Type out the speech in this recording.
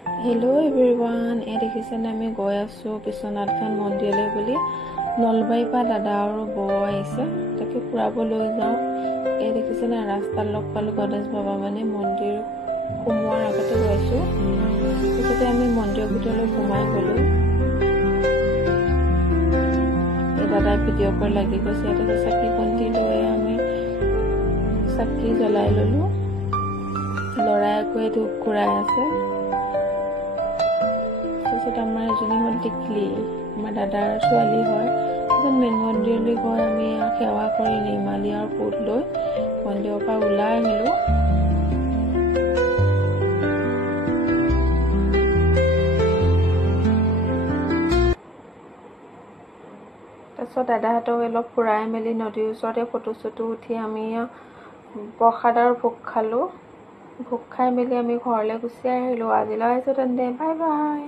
Hello' everyone, দেখিছেনে আমি গৈ আছোঁ বিশ্বনাথখন মন্দিৰলৈ বুলি। নলবাৰীৰ পৰা দাদা আৰু বৌ আহিছে, তাকে ফুৰাব লৈ যাওঁ। দেখিছেনে ৰাস্তাত লগ পালোঁ গণেশ বাবা, মানে মন্দিৰ সোমোৱাৰ আগতে গৈছোঁ। তাৰপিছতে আমি মন্দিৰৰ ভিতৰলৈ সোমাই গ'লোঁ। দাদাই ভিডিঅ' কৰি লাগি গৈছে। তাৰপিছত চাকি বন্তি লৈ আমি চাকি জ্বলাই ল'লোঁ। ল'ৰাই আকৌ ধূপ ঘূৰাই আছে। তাৰপিছত আমাৰ এজনী হ'ল টিকলি, আমাৰ দাদাৰ ছোৱালী হয়। তাৰপিছত মেইন মন্দিৰলৈ গৈ আমি সেৱা কৰি নিৰ্মালী আৰু ফুট লৈ মন্দিৰৰ পৰা ওলাই আহিলোঁ। তাৰপিছত দাদাহঁতক অলপ ফুৰাই মেলি নদীৰ ওচৰতে ফটো চটো উঠি আমি প্ৰসাদ আৰু ভোগ খালোঁ। ভোগ খাই মেলি আমি ঘৰলৈ গুচি আহিলোঁ। আজিলৈ আহিছোঁ তেন্তে, বাই বাই।